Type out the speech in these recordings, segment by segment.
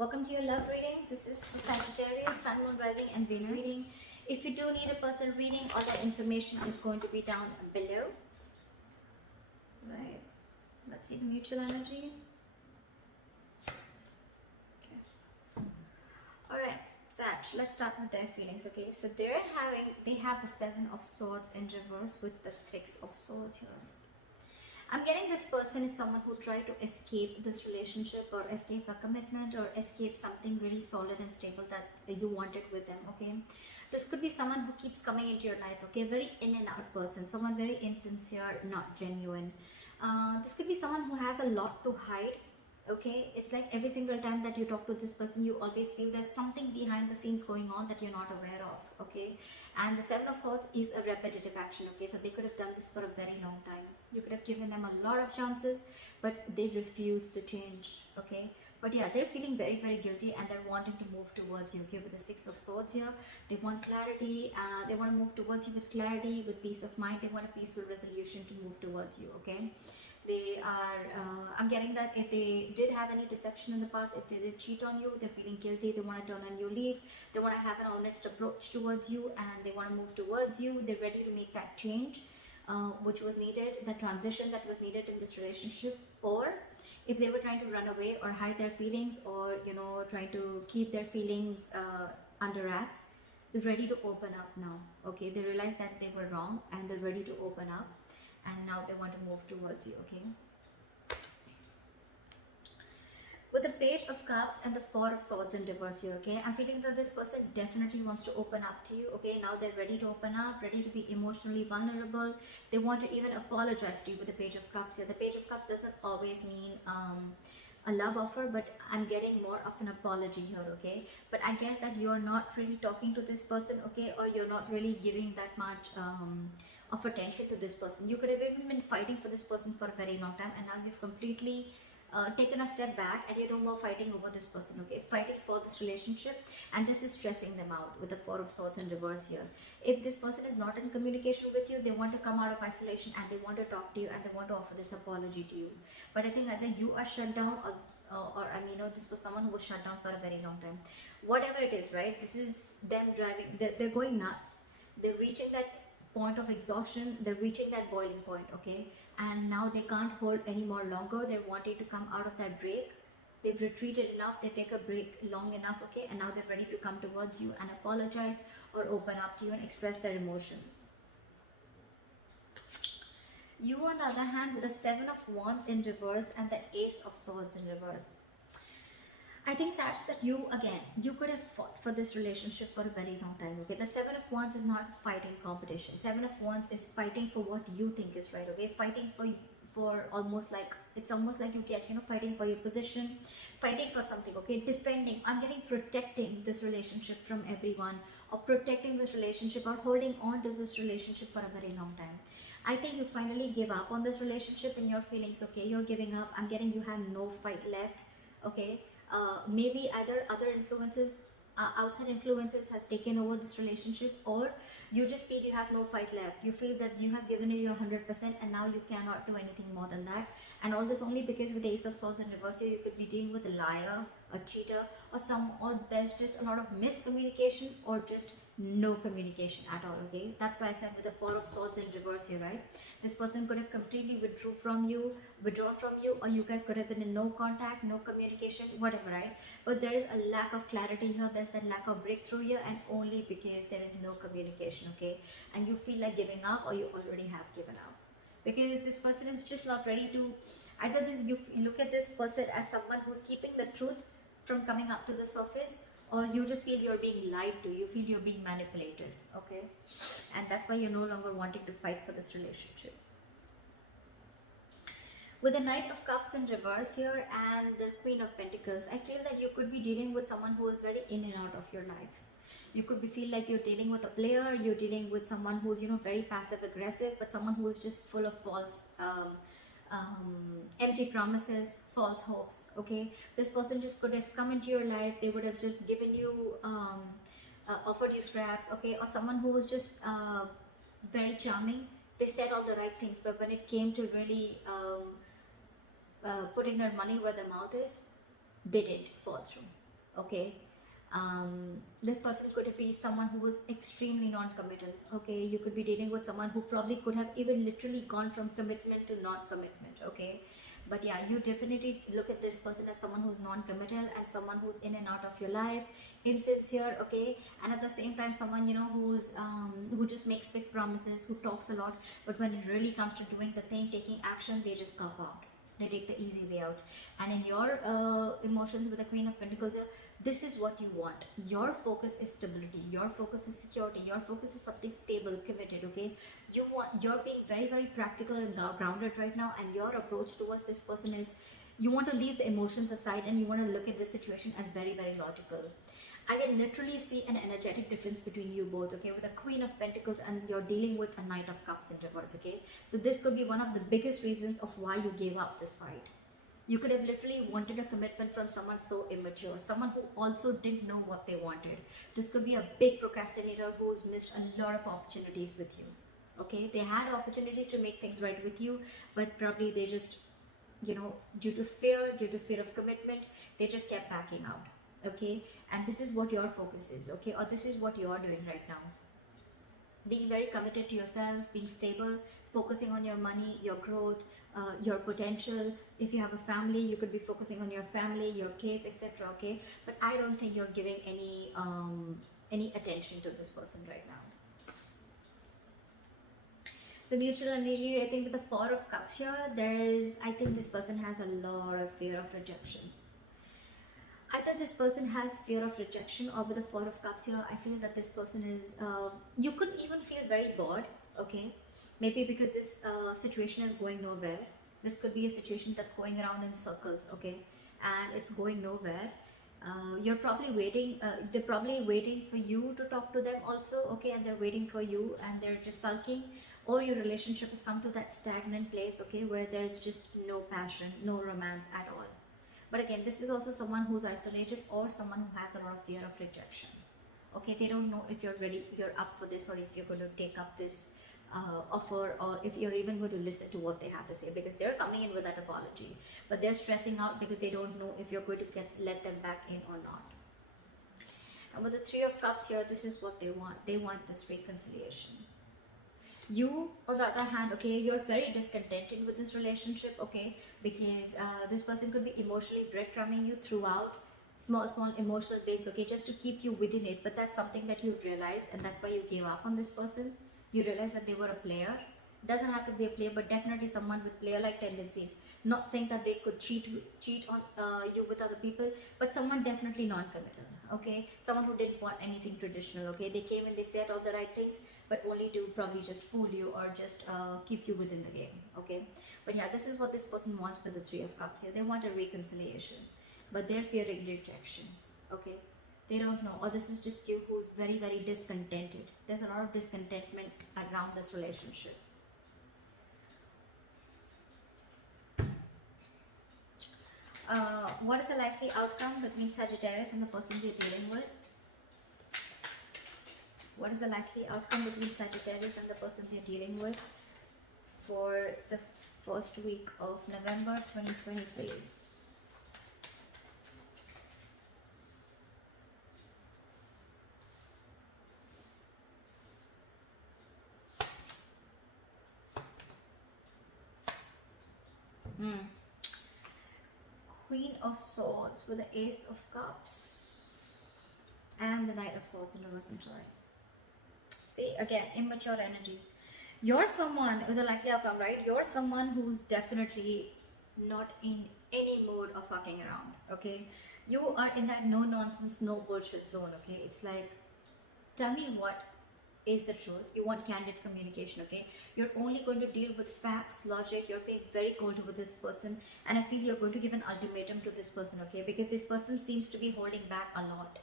Welcome to your love reading. This is for Sagittarius, Sun, Moon, Rising, and Venus reading. If you do need a personal reading, all that information is going to be down below. Right. Let's see the mutual energy. Okay. All right, Sag. Let's start with their feelings. Okay. So they have the Seven of Swords in reverse with the Six of Swords here. I'm getting this person is someone who tried to escape this relationship or escape a commitment or escape something really solid and stable that you wanted with them, okay? This could be someone who keeps coming into your life, okay? Very in and out person, someone very insincere, not genuine. This could be someone who has a lot to hide, okay? It's like every single time that you talk to this person, you always feel there's something behind the scenes going on that you're not aware of, okay? And the Seven of Swords is a repetitive action, okay? So they could have done this for a very long time. You could have given them a lot of chances, but they refuse to change, okay? But yeah, they're feeling very, very guilty and they're wanting to move towards you, okay? With the Six of Swords here, they want clarity. They want to move towards you with clarity, with peace of mind. They want a peaceful resolution to move towards you, okay? They are, I'm getting that if they did have any deception in the past, if they did cheat on you, they're feeling guilty, they want to turn on your leaf, they want to have an honest approach towards you, and they want to move towards you. They're ready to make that change. Which was needed, the transition that was needed in this relationship, or if they were trying to run away or hide their feelings, or trying to keep their feelings under wraps, they're ready to open up now, okay? They realize that they were wrong and they're ready to open up, and now they want to move towards you, okay? With the Page of Cups and the Four of Swords in reverse here, okay? I'm feeling that this person definitely wants to open up to you, okay? Now they're ready to open up, ready to be emotionally vulnerable. They want to even apologize to you with the Page of Cups here. The Page of Cups doesn't always mean a love offer, but I'm getting more of an apology here, okay? But I guess that you're not really talking to this person, okay? Or you're not really giving that much of attention to this person. You could have even been fighting for this person for a very long time, and now you've completely taken a step back and you're no more fighting over this person, okay? Fighting for this relationship, and this is stressing them out with the Four of Swords in reverse here. If this person is not in communication with you, they want to come out of isolation and they want to talk to you and they want to offer this apology to you. But I think either you are shut down, or I mean, this was someone who was shut down for a very long time. Whatever it is, right? This is them driving, they're going nuts. They're reaching that point of exhaustion, they're reaching that boiling point, okay? And now they can't hold any more longer. They're wanting to come out of that break. They've retreated enough, they take a break long enough, okay? And now they're ready to come towards you and apologize or open up to you and express their emotions. You, on the other hand, with the Seven of Wands in reverse and the Ace of Swords in reverse, I think, Sag, that you, again, you could have fought for this relationship for a very long time, okay? The Seven of Wands is not fighting competition. Seven of Wands is fighting for what you think is right, okay? Fighting for almost like, it's almost like you get, fighting for your position, fighting for something, okay? Defending, I'm getting protecting this relationship from everyone, or protecting this relationship, or holding on to this relationship for a very long time. I think you finally give up on this relationship and your feelings, okay? You're giving up. I'm getting you have no fight left, okay? Maybe either other influences, outside influences has taken over this relationship, or you just feel you have no fight left. You feel that you have given it your 100% and now you cannot do anything more than that. And all this only because with the Ace of Swords in reverse here, you could be dealing with a liar, a cheater, or there's just a lot of miscommunication or just no communication at all, okay? That's why I said with the Four of Swords in reverse here, right? This person could have completely withdrawn from you, or you guys could have been in no contact, no communication, whatever, right? But there is a lack of clarity here, there's that lack of breakthrough here, and only because there is no communication, okay? And you feel like giving up, or you already have given up, because this person is just not ready to, either this, you look at this person as someone who's keeping the truth from coming up to the surface, or you just feel you're being lied to, you feel you're being manipulated, okay? And that's why you're no longer wanting to fight for this relationship. With the Knight of Cups in reverse here and the Queen of Pentacles, I feel that you could be dealing with someone who is very in and out of your life. You could feel like you're dealing with a player, you're dealing with someone who's, very passive aggressive, but someone who is just full of false empty promises, false hopes, okay? This person just could have come into your life, they would have just given you, offered you scraps, okay? Or someone who was just very charming, they said all the right things, but when it came to really putting their money where their mouth is, they didn't fall through. Okay. This person could be someone who was extremely non-committal. Okay, you could be dealing with someone who probably could have even literally gone from commitment to non-commitment. Okay, but yeah, you definitely look at this person as someone who's non-committal and someone who's in and out of your life, insincere. Okay, and at the same time someone, you know, who's who just makes big promises, who talks a lot, but when it really comes to doing the thing, taking action, they just cop out. They take the easy way out. And in your emotions with the Queen of Pentacles here, this is what you want. Your focus is stability, your focus is security, your focus is something stable, committed. Okay, you're being very, very practical and grounded right now, and your approach towards this person is you want to leave the emotions aside and you want to look at this situation as very, very logical. I can literally see an energetic difference between you both. Okay, with a Queen of Pentacles and you're dealing with a Knight of Cups in reverse. Okay, so this could be one of the biggest reasons of why you gave up this fight. You could have literally wanted a commitment from someone so immature, someone who also didn't know what they wanted. This could be a big procrastinator who's missed a lot of opportunities with you. Okay, they had opportunities to make things right with you, but probably they just, you know, due to fear of commitment, they just kept backing out. Okay, and this is what your focus is. Okay, or this is what you're doing right now, being very committed to yourself, being stable, focusing on your money, your growth, your potential. If you have a family, you could be focusing on your family, your kids, etc. Okay, but I don't think you're giving any attention to this person right now. The mutual energy, I think with the Four of Cups here, I think this person has a lot of fear of rejection. I thought this person has fear of rejection, or with the Four of Cups here, I feel that this person is, you could even feel very bored, okay? Maybe because this situation is going nowhere. This could be a situation that's going around in circles, okay? And it's going nowhere. You're probably waiting, they're probably waiting for you to talk to them also, okay? And they're waiting for you and they're just sulking. Or your relationship has come to that stagnant place, okay? Where there's just no passion, no romance at all. But again, this is also someone who's isolated or someone who has a lot of fear of rejection. Okay, they don't know if you're ready, you're up for this, or if you're going to take up this offer, or if you're even going to listen to what they have to say, because they're coming in with that apology, but they're stressing out because they don't know if you're going to let them back in or not. And with the Three of Cups here, this is what they want. They want this reconciliation. You, on the other hand, okay, you're very discontented with this relationship, okay, because this person could be emotionally breadcrumbing you throughout, small emotional pains, okay, just to keep you within it. But that's something that you realize, and that's why you gave up on this person. You realize that they were a player. Doesn't have to be a player, but definitely someone with player-like tendencies. Not saying that they could cheat on you with other people, but someone definitely non-committal. Okay, someone who didn't want anything traditional. Okay, they came and they said all the right things, but only to probably just fool you or just keep you within the game. Okay, but yeah, this is what this person wants with the Three of Cups here. They want a reconciliation, but they're fearing rejection. Okay, they don't know, or this is just you who's very, very discontented. There's a lot of discontentment around this relationship. What is the likely outcome between Sagittarius and the person you're dealing with? What is the likely outcome between Sagittarius and the person they're dealing with for the first week of November 2020, please? Queen of Swords with the Ace of Cups and the Knight of Swords in reverse. I'm sorry. See, again, immature energy. You're someone with a likely outcome, right? You're someone who's definitely not in any mood of fucking around, okay? You are in that no nonsense, no bullshit zone, okay? It's like, tell me what is the truth. You want candid communication, okay? You're only going to deal with facts, logic. You're being very cold with this person, and I feel you're going to give an ultimatum to this person, okay? Because this person seems to be holding back a lot,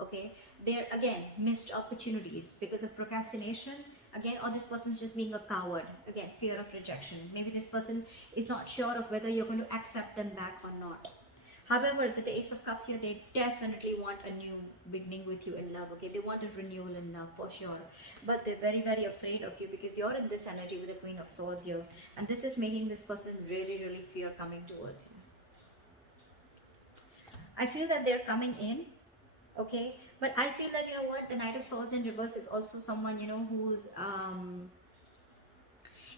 okay? They're, again, missed opportunities because of procrastination, again, or this person's just being a coward, again, fear of rejection. Maybe this person is not sure of whether you're going to accept them back or not. However, with the Ace of Cups here, they definitely want a new beginning with you in love, okay? They want a renewal in love for sure. But they're very, very afraid of you because you're in this energy with the Queen of Swords here. And this is making this person really, really fear coming towards you. I feel that they're coming in, okay? But I feel that, you know what, the Knight of Swords in reverse is also someone, you know, who's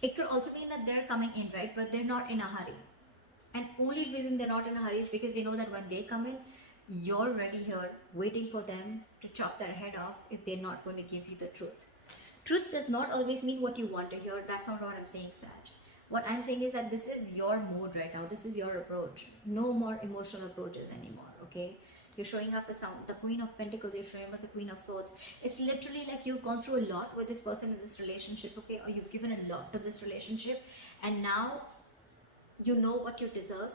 it could also mean that they're coming in, right? But they're not in a hurry. And only reason they're not in a hurry is because they know that when they come in, you're ready here, waiting for them to chop their head off if they're not going to give you the truth. Truth does not always mean what you want to hear. That's not what I'm saying, Saj. What I'm saying is that this is your mode right now. This is your approach. No more emotional approaches anymore, okay? You're showing up as the Queen of Pentacles. You're showing up as the Queen of Swords. It's literally like you've gone through a lot with this person in this relationship, okay? Or you've given a lot to this relationship. And now you know what you deserve.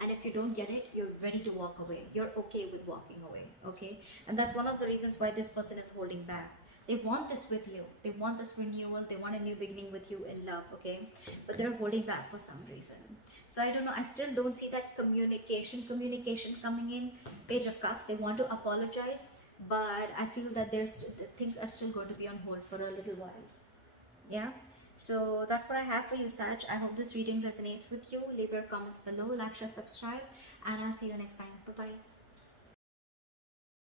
And if you don't get it, you're ready to walk away. You're okay with walking away, okay? And that's one of the reasons why this person is holding back. They want this with you. They want this renewal. They want a new beginning with you in love, okay? But they're holding back for some reason. So I don't know. I still don't see that communication coming in. Page of Cups. They want to apologize, but I feel that things are still going to be on hold for a little while. Yeah. So that's what I have for you, Saj. I hope this reading resonates with you. Leave your comments below, like, share, subscribe, and I'll see you next time. Bye-bye.